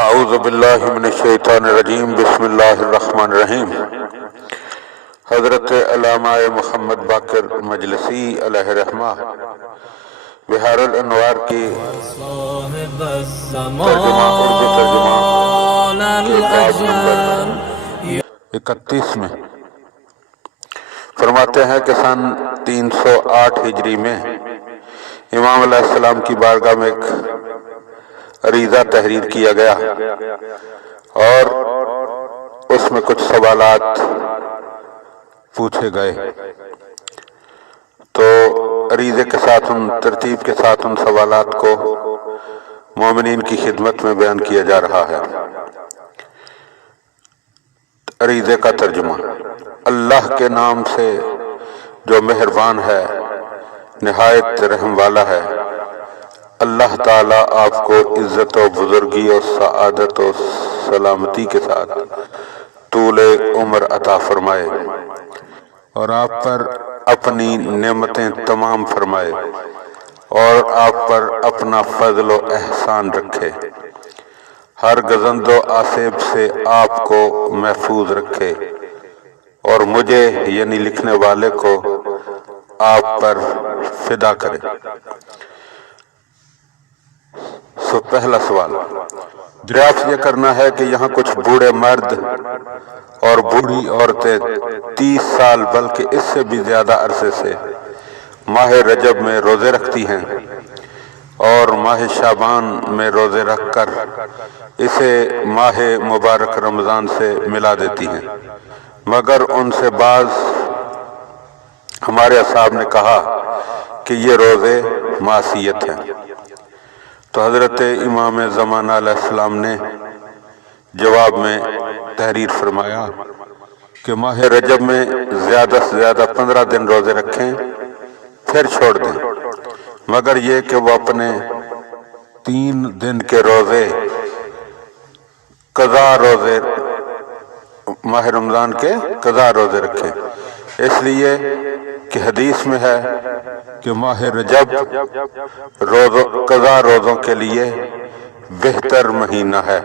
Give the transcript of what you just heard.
اعوذ باللہ من الشیطان الرجیم بسم اللہ الرحمن الرحیم۔ حضرت علامہ محمد باقر مجلسی علیہ رحمہ بحار الانوار کی ترجمہ اردو ترجمہ 31 میں فرماتے ہیں کہ سن 308 ہجری میں امام علیہ السلام کی بارگاہ میں ایک عریضہ تحریر کیا گیا اور اس میں کچھ سوالات پوچھے گئے، تو عریضے کے ساتھ ترتیب کے ساتھ ان سوالات کو مومنین کی خدمت میں بیان کیا جا رہا ہے۔ عریضے کا ترجمہ: اللہ کے نام سے جو مہربان ہے، نہایت رحم والا ہے۔ اللہ تعالیٰ آپ کو عزت و بزرگی اور سعادت و سلامتی کے ساتھ طول عمر عطا فرمائے اور آپ پر اپنی نعمتیں تمام فرمائے اور آپ پر اپنا فضل و احسان رکھے، ہر گزند و آصیب سے آپ کو محفوظ رکھے اور مجھے یعنی لکھنے والے کو آپ پر فدا کرے۔ پہلا سوال، دریافت یہ کرنا ہے کہ یہاں کچھ بوڑھے مرد اور بوڑھی عورتیں 30 سال بلکہ اس سے بھی زیادہ عرصے سے ماہ رجب میں روزے رکھتی ہیں اور ماہ شعبان میں روزے رکھ کر اسے ماہ مبارک رمضان سے ملا دیتی ہیں، مگر ان سے بعض ہمارے اصحاب نے کہا کہ یہ روزے معصیت ہیں۔ تو حضرت امام زمانہ علیہ السلام نے جواب میں تحریر فرمایا کہ ماہ رجب میں زیادہ سے زیادہ 15 دن روزے رکھیں پھر چھوڑ دیں، مگر یہ کہ وہ اپنے 3 دن کے روزے قضا روزے ماہ رمضان کے قضا روزے رکھیں، اس لیے کہ حدیث میں ہے کہ ماہ رجب قضا روزوں کے لیے بہتر مہینہ ہے۔